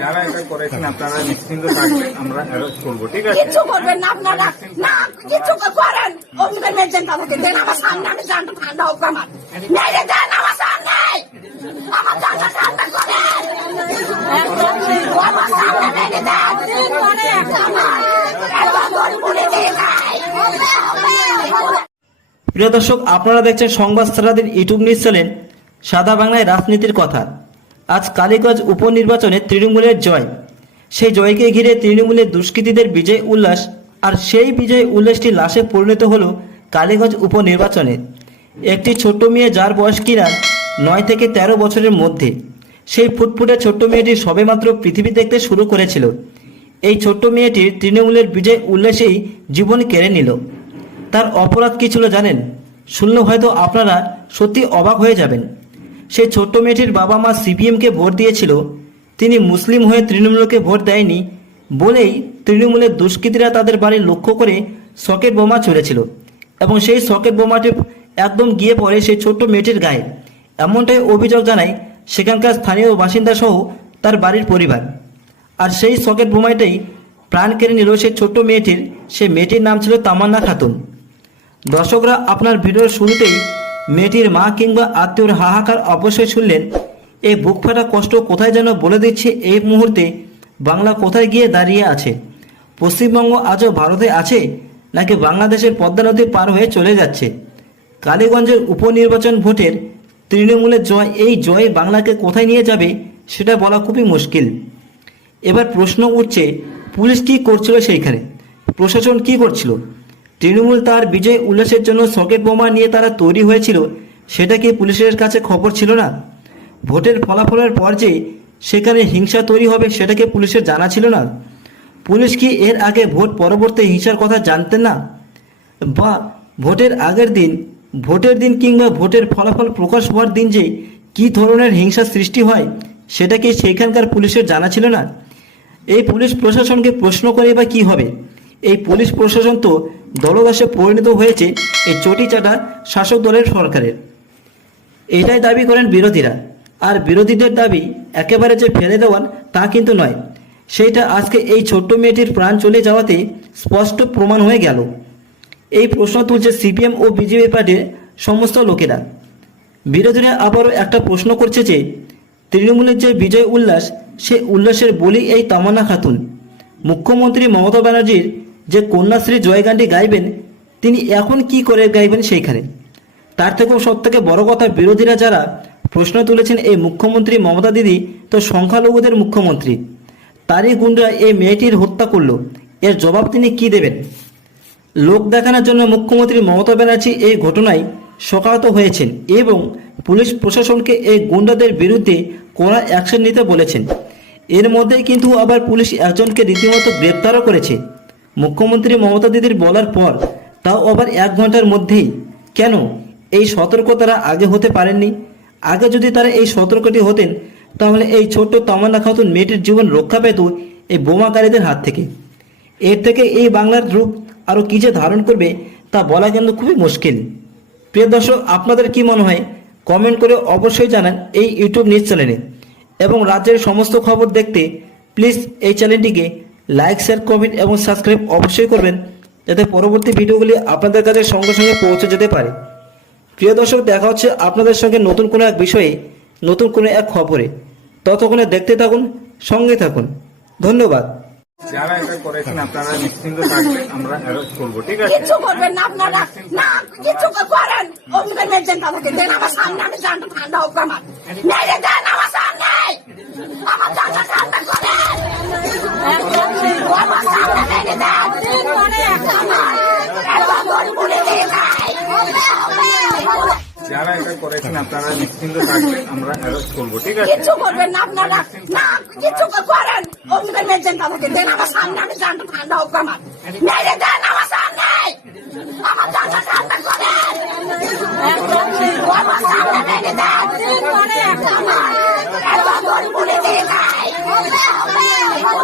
যারা এটা করেছেন আপনারা নিশ্চিন্ত থাকবেন আমরা অ্যারেস্ট করব ঠিক আছে? কিচ্ছু করবেন না আপনারা। না কিচ্ছু করেন। মেয়েছেন দেন আমার সামনে আমি জানটা ঠান্ডা হোক আমার। মেরে দেন আমার সামনে! আমার জানটা ঠান্ডা করেন আমার সামনে মেরে দেন। আমার পুড়ে দিয়ে যায় প্রিয় দর্শক আপনারা দেখছেন সংবাদ সারাদিন ইউটিউব নিউজ চ্যানেল সাদা বাংলায় রাজনীতির কথা। আজ কালীগঞ্জ উপনির্বাচনে তৃণমূলের জয়। সেই জয়কে ঘিরে তৃণমূলের দুষ্কৃতীদের বিজয় উল্লাস আর সেই বিজয় উল্লাসটি লাশে পরিণত হলো কালীগঞ্জ উপনির্বাচনে। একটি ছোট্ট মেয়ে যার বয়স কিনা নয় থেকে ১৩ বছরের মধ্যে। সেই ফুটফুটে ছোট্ট মেয়েটি সবেমাত্র পৃথিবী দেখতে শুরু করেছিল। এই ছোট্ট মেয়েটির তৃণমূলের বিজয় উল্লাসেই জীবন কেড়ে নিল। তার অপরাধ কী ছিল জানেন? শুনলে হয়তো আপনারা সত্যি অবাক হয়ে যাবেন। সেই ছোট্ট মেয়েটির বাবা মা সিপিএমকে ভোট দিয়েছিল। তিনি মুসলিম হয়ে তৃণমূলকে ভোট দেয়নি বলেই তৃণমূলের দুষ্কৃতীরা তাদের বাড়ি লক্ষ্য করে সকেট বোমা ছুড়েছিল এবং সেই সকেট বোমাটি একদম গিয়ে পড়ে সেই ছোট্ট মেয়েটির গায়ে। এমনটাই অভিযোগ জানায় সেখানকার স্থানীয় বাসিন্দা সহ তার বাড়ির পরিবার। আর সেই সকেট বোমাটাই প্রাণ কেড়ে নিল সেই ছোট্ট মেয়েটির, সে মেয়েটির নাম ছিল তামান্না খাতুন। দর্শকরা আপনার ভিডিওর শুরুতেই মেয়েটির মা কিংবা আত্মীয়র হাহাকার অবশ্যই শুনলেন। এই বুক ফাটা কষ্ট কোথায় যেন বলে দিচ্ছে এই মুহূর্তে? বাংলা কোথায় গিয়ে দাঁড়িয়ে আছে? পশ্চিমবঙ্গ আজও ভারতে আছে? নাকি বাংলাদেশের পদ্মা নদী পার হয়ে চলে যাচ্ছে? কালীগঞ্জের উপনির্বাচন ভোটের তৃণমূলের জয়, এই জয় বাংলাকে কোথায় নিয়ে যাবে সেটা বলা খুবই মুশকিল। এবার প্রশ্ন উঠছে, পুলিশ কি করছিল সেইখানে? প্রশাসন কি করছিল? তৃণমূল তার বিজয় উল্লাসের জন্য সকেট বোমা নিয়ে তারা তৈরি হয়েছিল, সেটা কি পুলিশের কাছে খবর ছিল না? ভোটের ফলাফলের পর যে সেখানে হিংসা তৈরি হবে সেটাকে পুলিশের জানা ছিল না? পুলিশ কি এর আগে ভোট পরবর্তী হিংসার কথা জানতেন না? বা ভোটের আগের দিন, ভোটের দিন কিংবা ভোটের ফলাফল প্রকাশ হওয়ার দিন যে কী ধরনের হিংসা সৃষ্টি হয়, সেটা কি সেইখানকার পুলিশের জানা ছিল না? এই পুলিশ প্রশাসনকে প্রশ্ন করে বা কী হবে? এই পুলিশ প্রশাসন তো দলদাসে পরিণত হয়েছে এই চটিচাটা শাসক দলের সরকারের। এটাই দাবি করেন বিরোধীরা। আর বিরোধীদের দাবি একেবারে যে ফেলে দেওয়ার তা কিন্তু নয়। সেইটা আজকে এই ছোট্ট মেয়েটির প্রাণ চলে যাওয়াতে স্পষ্ট প্রমাণ হয়ে গেল। এই প্রশ্ন তুলছে সিপিএম ও বিজেপি পার্টির সমস্ত লোকেরা। বিরোধীরা আবারও একটা প্রশ্ন করছে যে, তৃণমূলের যে বিজয় উল্লাস, সে উল্লাসের বলি এই তামান্না খাতুন। মুখ্যমন্ত্রী মমতা ব্যানার্জির যে কন্যাশ্রী জয়গানটি গাইবেন, তিনি এখন কি করে গাইবেন সেইখানে? তার থেকেও সব থেকে বড় কথা বিরোধীরা যারা প্রশ্ন তুলেছেন এই মুখ্যমন্ত্রী মমতা দিদি, তো সংখ্যালঘুদের মুখ্যমন্ত্রী, তারই গুন্ডা এই মেয়েটির হত্যা করল, এর জবাব তিনি কি দেবেন? লোক দেখানোর জন্য মুখ্যমন্ত্রী মমতা ব্যানার্জি এই ঘটনায় শোকাহত হয়েছেন এবং পুলিশ প্রশাসনকে এই গুন্ডাদের বিরুদ্ধে কড়া অ্যাকশন নিতে বলেছেন। এর মধ্যে কিন্তু আবার পুলিশ একজনকে রীতিমতো গ্রেপ্তারও করেছে। মুখ্যমন্ত্রী মমতা দিদির বলার পর তাও আবার এক ঘণ্টার মধ্যেই। কেন? এই সতর্ক তারা আগে হতে পারেননি। আগে যদি তারা এই সতর্কটি হতেন, তাহলে এই ছোট্ট তামান্না খাতুন মেয়েটির জীবন রক্ষা পেত এই বোমাকারীদের হাত থেকে। এর থেকে এই বাংলার রূপ আরও কী যে ধারণ করবে, তা বলা কিন্তু খুবই মুশকিল। প্রিয় দর্শক, আপনাদের কি মনে হয়? কমেন্ট করে অবশ্যই জানান এই ইউটিউব নিউজ চ্যানেলে। এবং রাজ্যের সমস্ত খবর দেখতে প্লিজ এই চ্যানেলটিকে লাইক শেয়ার কমেন্ট এবং সাবস্ক্রাইব অবশ্যই করবেন যাতে পরবর্তী ভিডিওগুলি আপনাদের কাছে সঙ্গে সঙ্গে পৌঁছে যেতে পারে। প্রিয় দর্শক দেখা হচ্ছে আপনাদের সঙ্গে নতুন কোনো এক বিষয়ে নতুন কোনো এক খবরে। ততক্ষণে দেখতে থাকুন সঙ্গে থাকুন। ধন্যবাদ। যারা এটা করেছেন আপনারা নিশ্চিন্ত থাকবেন আমরা অ্যারেস্ট করব ঠিক আছে? কিচ্ছু করবেন না আপনারা। না কিচ্ছু করেন। অভিযোগের মেয়েছেন তাদেরকে দেন আমার সামনে আমি জানটা ঠান্ডা হোক আমার। মেরে দেন আমার সামনে! আমার জানটা ঠান্ডা করেন! যারা এটা করেছেন, আপনারা নিশ্চিন্ত থাকবেন, আমরা অ্যারেস্ট করব, ঠিক আছে? কিচ্ছু করবেন না, আপনারা না কিচ্ছু করেন। অভিযোগের মেয়েছেন তাদেরকে দেন, আমার সামনে আমি জানটা ঠান্ডা হোক আমার। মেরে দেন আমার সামনে! আমার জানটা ঠান্ডা করেন আমার সামনে মেরে দেন। আমার এত দৌড় পুড়ে দিয়ে যায়